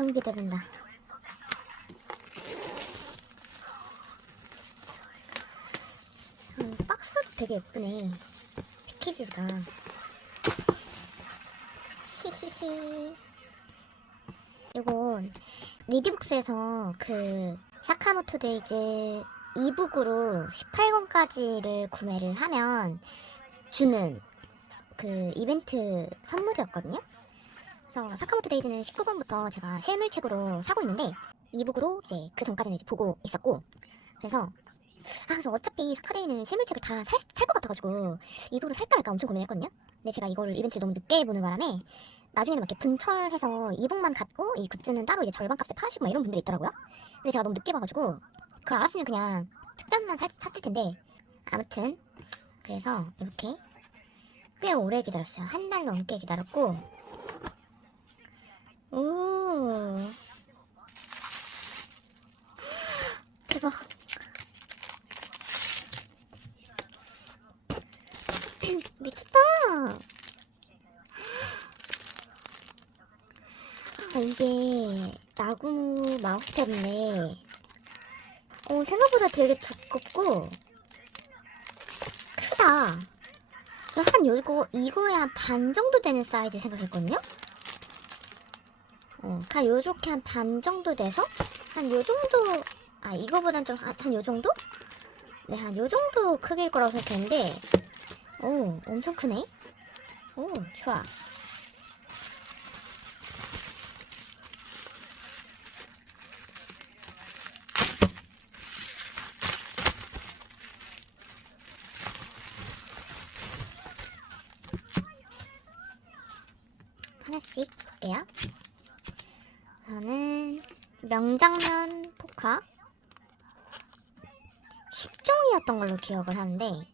너무 기대된다. 음, 박스도 되게 예쁘네. 패키지가. 히히히. 이건 리디북스에서 그 사카모토 데이즈 이북으로 18권까지를 구매를 하면 주는 그 이벤트 선물이었거든요. 그래서 사카모토 데이즈는 19권부터 제가 실물책으로 사고 있는데 이북으로 이제 그 전까지는 이제 보고 있었고 그래서 아 그래서 어차피 사카데이는 실물책을 다살살것 같아가지고 이북으로 살까 말까 엄청 고민했거든요. 근데 제가 이거를 이벤트를 너무 늦게 보는 바람에 나중에는 막 이렇게 분철해서 이북만 갖고 이 굿즈는 따로 이제 절반값에 파시고 막 이런 분들이 있더라고요. 근데 제가 너무 늦게 봐가지고 그걸 알았으면 그냥 특전만 살, 샀을 텐데 아무튼 그래서 이렇게 꽤 오래 기다렸어요. 한 달 넘게 기다렸고 오. 대박 미쳤다. 아, 이게 나구무 마우스탭인데 어, 생각보다 되게 두껍고 크다. 한 요거 이거에 한 반 정도 되는 사이즈 생각했거든요 어, 한 요렇게 한 반 정도 돼서 한 요 정도 아 이거보단 좀한 요 정도? 네, 한 요 정도 크기일 거라고 생각했는데 오, 엄청 크네. 오, 좋아. 하나씩 볼게요. 저는 명장면 포카 10종이었던 걸로 기억을 하는데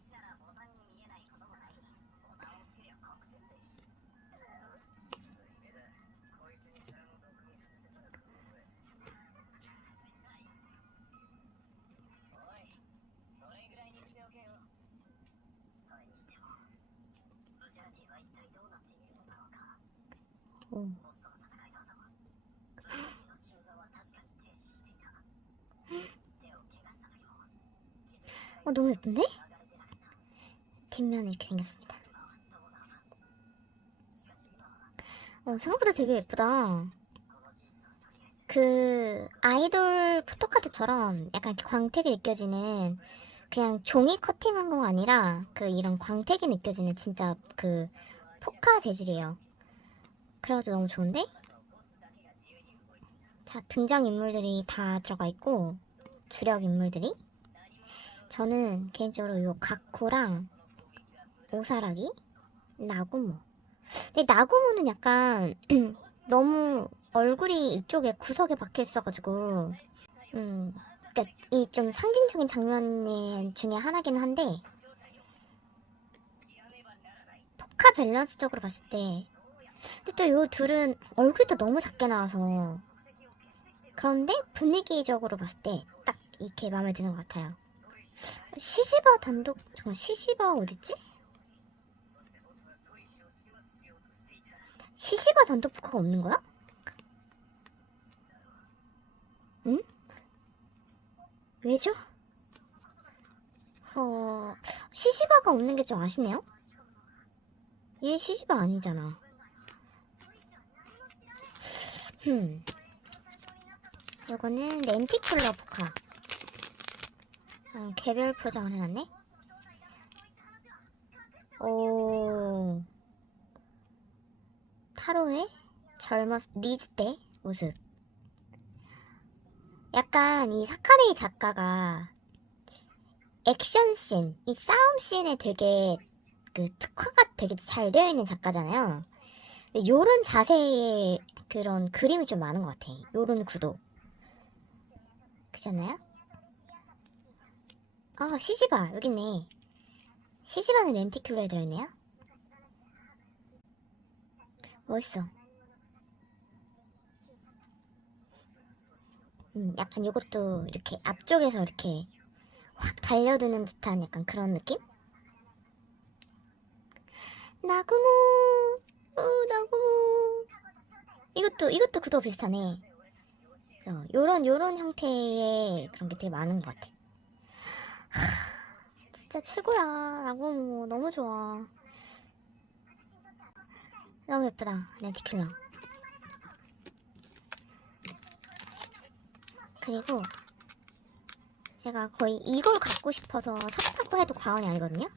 오. 어, 너무 예쁜데? 뒷면이 이렇게 생겼습니다. 어, 생각보다 되게 예쁘다. 그, 아이돌 포토카드처럼 약간 이렇게 광택이 느껴지는 그냥 종이 커팅한 거 아니라 그 이런 광택이 느껴지는 진짜 그 포카 재질이에요. 그래가지고 너무 좋은데? 자, 등장 인물들이 다 들어가 있고, 주력 인물들이. 저는 개인적으로 요 가쿠랑 오사라기, 나구모. 근데 나구모는 약간 너무 얼굴이 이쪽에 구석에 박혀 있어가지고, 음, 그니까 이 좀 상징적인 장면 중에 하나긴 한데, 포카 밸런스적으로 봤을 때, 근데 또 요 둘은 얼굴이 또 너무 작게 나와서, 그런데 분위기적으로 봤을 때 딱 이렇게 마음에 드는 것 같아요. 시시바 단독 잠깐 시시바 어딨지? 시시바 단독 포카가 없는 거야? 응? 왜죠? 어 시시바가 없는 게 좀 아쉽네요. 얘 시시바 아니잖아. 흠. 요거는 렌티쿨러 포카. 어, 개별 포장을 해놨네. 오. 타로의 젊었 리즈 때 모습. 약간 이 사카레이 작가가 액션 씬, 이 싸움 씬에 되게 그 특화가 되게 잘 되어 있는 작가잖아요. 요런 자세의 그런 그림이 좀 많은 것 같아. 요런 구도. 그렇잖아요? 아, 시시바, 여기 있네. 시시바는 렌티큘러에 들어있네요. 멋있어. 음, 약간 요것도 이렇게 앞쪽에서 이렇게 확 달려드는 듯한 약간 그런 느낌? 나구모, 어, 나구모. 이것도, 이것도 구도 비슷하네. 그래서 요런 요런 형태의 그런 게 되게 많은 것 같아. 하, 진짜 최고야. 나고모 너무 좋아. 너무 예쁘다. 렌티큘러. 그리고 제가 거의 이걸 갖고 싶어서 샀다고 해도 과언이 아니거든요.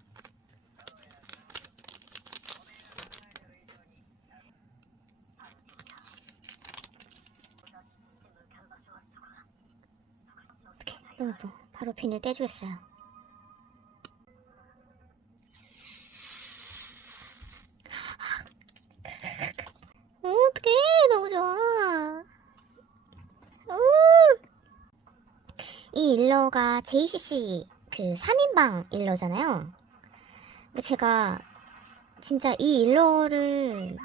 바로 비닐 떼주겠어요. 어, 어떡해, 너무 좋아. 우! 이 일러가 JCC 그 3인방 일러잖아요. 제가 진짜 이 일러를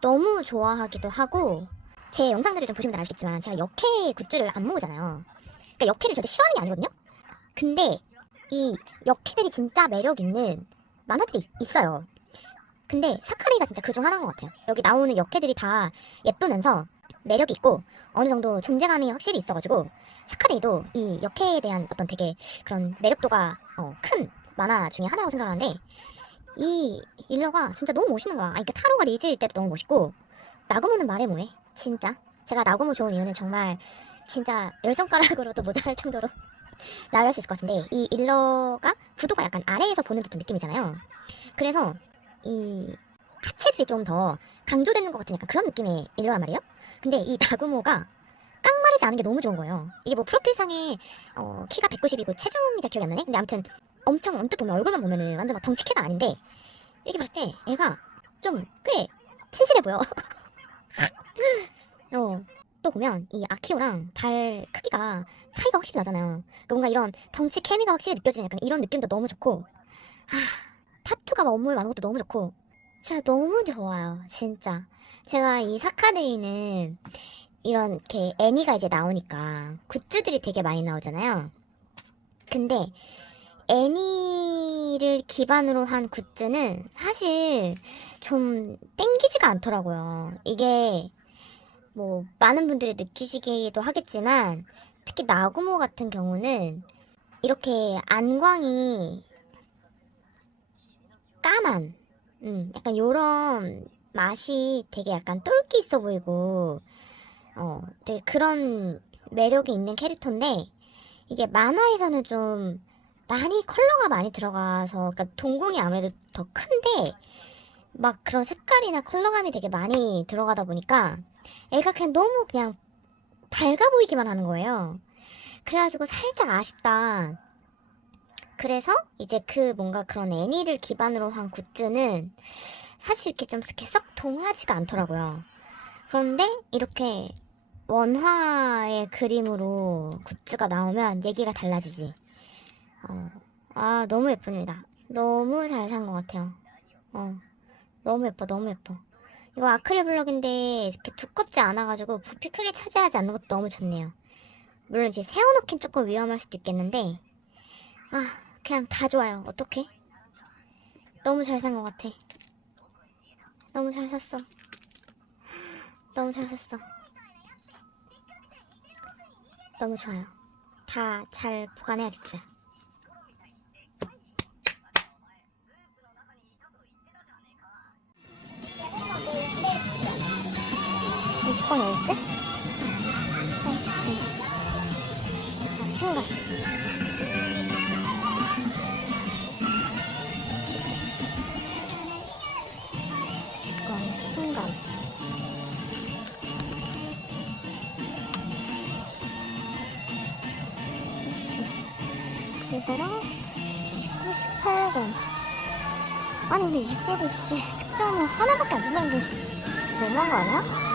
너무 좋아하기도 하고 제 영상들을 좀 보시면 아시겠지만 제가 역해 굿즈를 안 모으잖아요. 그러니까 역해를 절대 싫어하는 게 아니거든요. 근데 이 역해들이 진짜 매력 있는 만화들이 있어요. 근데 사카리가 진짜 그중 하나인 것 같아요. 여기 나오는 역해들이 다 예쁘면서 매력이 있고 어느 정도 존재감이 확실히 있어가지고 사카데이도 이 역해에 대한 어떤 되게 그런 매력도가 어, 큰 만화 중에 하나라고 생각하는데 이 일러가 진짜 너무 멋있는 거야. 아니, 그 타로가 리즈일 때도 너무 멋있고 나구모는 말해 뭐해. 진짜 제가 나구모 좋은 이유는 정말 진짜 열 손가락으로도 모자랄 정도로 나열할 수 있을 것 같은데 이 일러가 구도가 약간 아래에서 보는 듯한 느낌이잖아요. 그래서 이 하체들이 좀 더 강조되는 것 같은 약간 그런 느낌의 일러란 말이에요. 근데 이 나구모가 깡마르지 않은 게 너무 좋은 거예요. 이게 뭐 프로필상에 어, 키가 190이고 체중이 잘 기억이 안 나네. 근데 아무튼 엄청 언뜻 보면 얼굴만 보면은 완전 막 덩치키가 아닌데 이렇게 봤을 때 애가 좀 꽤 친실해 보여. 어, 또 보면 이 아키오랑 발 크기가 차이가 확실히 나잖아요. 그러니까 뭔가 이런 덩치 케미가 확실히 느껴지는 약간 이런 느낌도 너무 좋고 아, 타투가 막 업무에 많은 것도 너무 좋고 진짜 너무 좋아요. 진짜. 제가 이 사카데이는 이런 이렇게 애니가 이제 나오니까 굿즈들이 되게 많이 나오잖아요. 근데 애니를 기반으로 한 굿즈는 사실 좀 땡기지가 않더라고요. 이게 뭐 많은 분들이 느끼시기도 하겠지만 특히 나구모 같은 경우는 이렇게 안광이 까만 음, 약간 요런 맛이 되게 약간 똘끼 있어 보이고 어, 되게 그런 매력이 있는 캐릭터인데 이게 만화에서는 좀 많이 컬러가 많이 들어가서 그러니까 동공이 아무래도 더 큰데 막 그런 색깔이나 컬러감이 되게 많이 들어가다 보니까 애가 그냥 너무 그냥 밝아 보이기만 하는 거예요. 그래가지고 살짝 아쉽다. 그래서 이제 그 뭔가 그런 애니를 기반으로 한 굿즈는 사실 이렇게 좀 이렇게 썩 동하지가 않더라고요. 그런데 이렇게 원화의 그림으로 굿즈가 나오면 얘기가 달라지지. 어, 아, 너무 예쁩니다. 너무 잘 산 것 같아요. 어, 너무 예뻐, 너무 예뻐. 이거 아크릴 블럭인데 이렇게 두껍지 않아가지고 부피 크게 차지하지 않는 것도 너무 좋네요. 물론 이제 세워놓긴 조금 위험할 수도 있겠는데, 아, 그냥 다 좋아요. 어떡해? 너무 잘 산 것 같아. 너무 잘 샀어. 너무 잘 샀어. 너무 좋아요. 다 잘 보관해야겠어요. 이십 번 어딨지? 아, 신발. 이 이거랑 18번. 아니 근데 이거를 씨 특정은 하나밖에 안 준다는 게 씨, 너무한 거 아니야?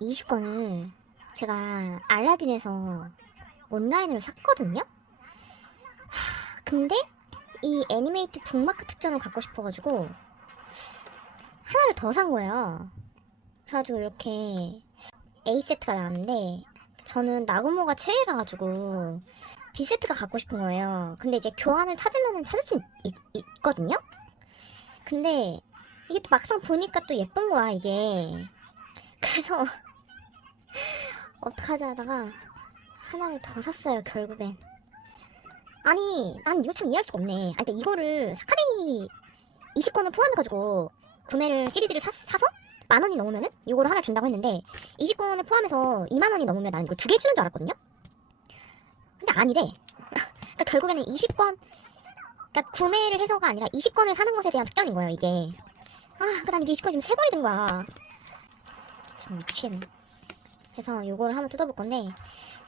20권을 제가 알라딘에서 온라인으로 샀거든요? 하, 근데 이 애니메이트 북마크 특전을 갖고 싶어가지고 하나를 더 산 거예요. 그래가지고 이렇게 A 세트가 나왔는데 저는 나구모가 최애라 가지고 B 세트가 갖고 싶은 거예요. 근데 이제 교환을 찾으면 찾을 수 있, 있거든요. 근데 이게 또 막상 보니까 또 예쁜 거야 이게. 그래서 어떡하지 하다가 하나를 더 샀어요 결국엔. 아니 난 이거 참 이해할 수가 없네. 아니 근데 이거를 사카데이 20권을 포함해가지고 구매를 시리즈를 사, 사서 만 원이 넘으면은 이거를 하나 준다고 했는데 20권을 포함해서 2만 원이 넘으면 난 이거 두개 주는 줄 알았거든요. 근데 아니래. 그러니까 결국에는 20권 그러니까 구매를 해서가 아니라 20권을 사는 것에 대한 특전인 거예요 이게. 아, 그러니까 난 이게 20권이 지금 3권이 된 거야. 지금 미치겠네. 그래서 이거를 한번 뜯어볼 건데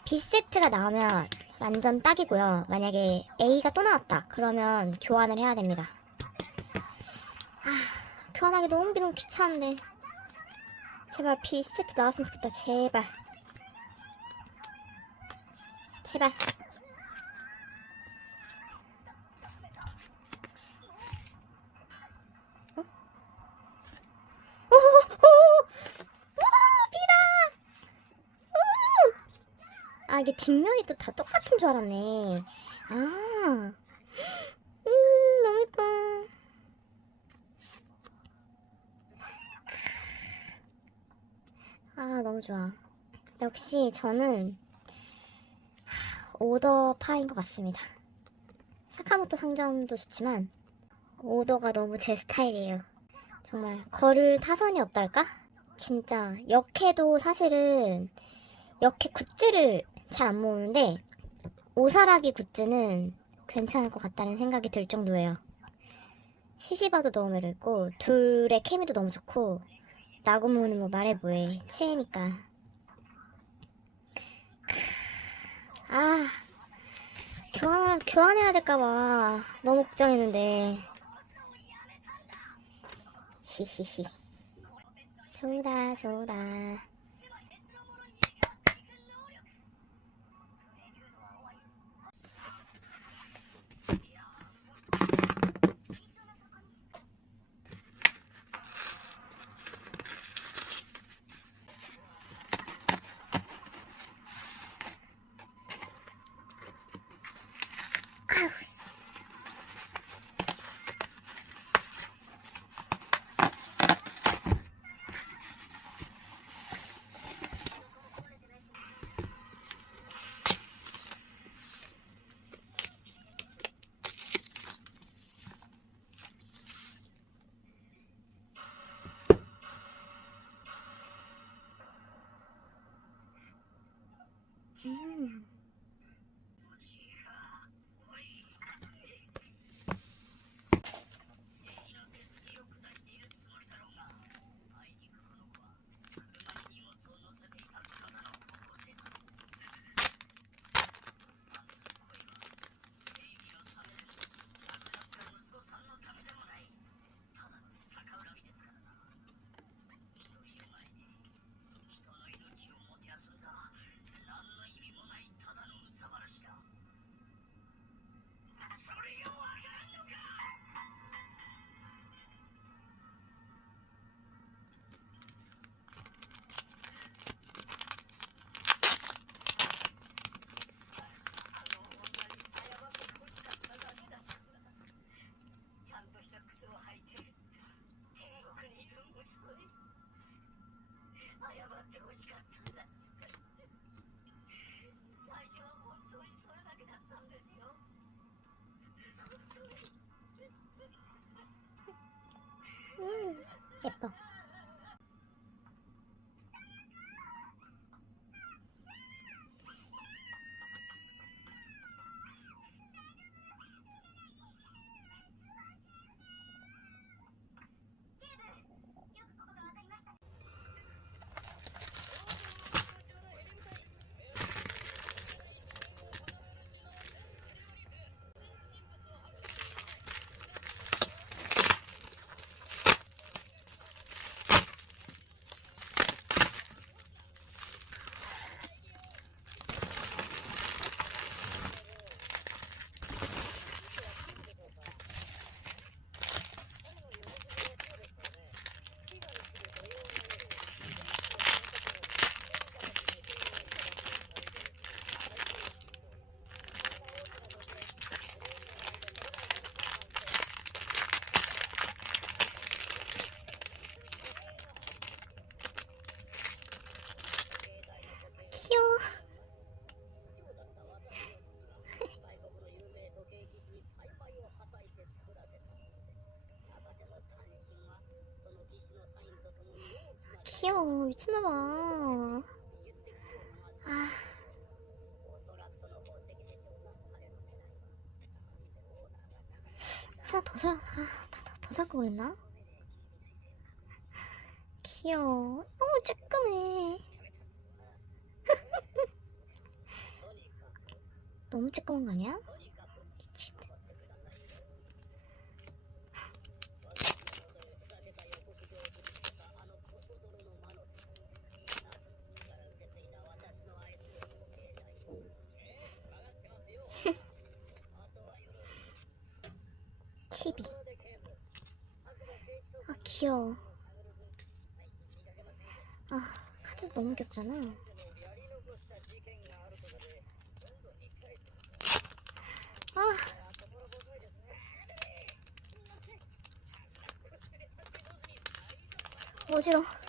B 세트가 나오면 완전 딱이고요. 만약에 A가 또 나왔다 그러면 교환을 해야 됩니다. 아, 교환하기 너무 너무 귀찮은데. 제발 B 세트 나왔으면 좋겠다. 제발. 제발. 이게 뒷면이 또 다 똑같은 줄 알았네. 아, 음 너무 예뻐. 아 너무 좋아. 역시 저는 하, 오더파인 것 같습니다. 사카모토 상점도 좋지만 오더가 너무 제 스타일이에요. 정말 걸을 타선이 없달까? 진짜 역해도 사실은 역해 굿즈를 잘 안 모으는데 오사라기 굿즈는 괜찮을 것 같다는 생각이 들 정도예요. 시시바도 너무 매력있고 둘의 케미도 너무 좋고 나고모는 뭐 말해 뭐해. 최애니까. 크, 아 교환 교환해야 될까봐 너무 걱정했는데. 히히히. 좋다 좋다 미친놈아 아 하나 더 사, 아, 더살 걸 그랬나? 귀여워. 너무 쬐끔해. 너무 쬐끔한 거 아니야? 미치겠다. 치비. 아 귀여워. 아 카드 너무 귀엽잖아. 아. 어지러. 워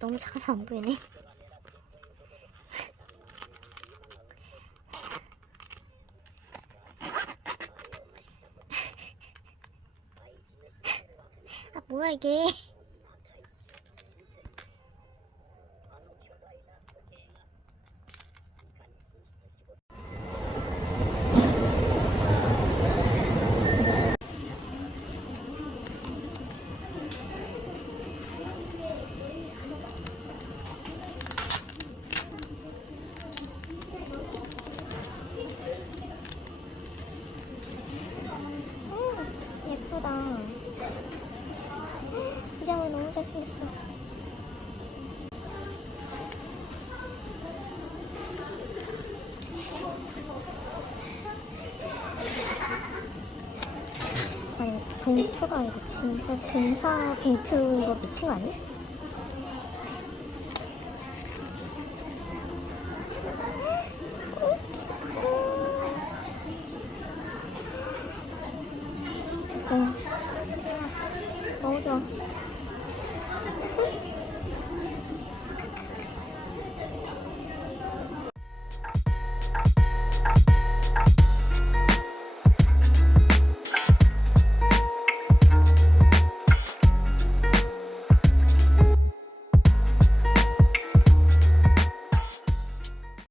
너무 작아서 안 보이네. 아 뭐야 이게? 음, 예쁘다. 이 장면 너무 잘생겼어. 아니, 봉투가 이거 진짜 증사 봉투인 거 미친 거 아니야?